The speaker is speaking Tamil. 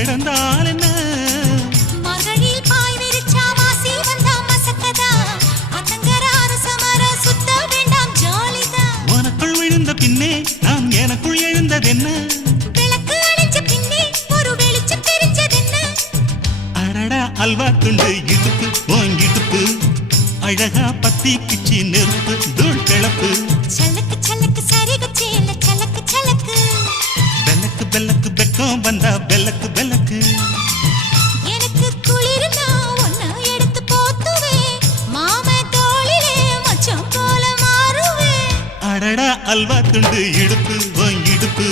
கிடந்தால் என்ன மகளில் பாய் விரிச்சா வாசி வந்தா மசக்கதா அத்தங்கர அரசமர சுத்த வேண்டாம் ஜாலிதான் உனக்குள் விழுந்த பின்னே நான் எனக்குள் எழுந்ததென்ன விளக்கு அணைஞ்ச பின்னே ஒரு வெளிச்சம் தெரிஞ்சதென்ன அடடா அல்வா துண்டு இடுப்பு ஓங்கிடுப்பு அழகா பத்தி கிச்சி நெருப்பு தூள் கிளப்பு சலக்கு சலக்கு சரிக சேல சலக்கு சலக்கு பெல்லக்கு பெல்லக்கு பெக்கம் வந்தா பெல்லக்கு பெல்லக்கு எனக்கு குளிர்னா ஒன்ன எடுத்து போத்துவே மாம தோளிலே மச்சம் போல மாறுவே அடடா அல்வா துண்டு இடுப்பு ஓங்கிடுப்பு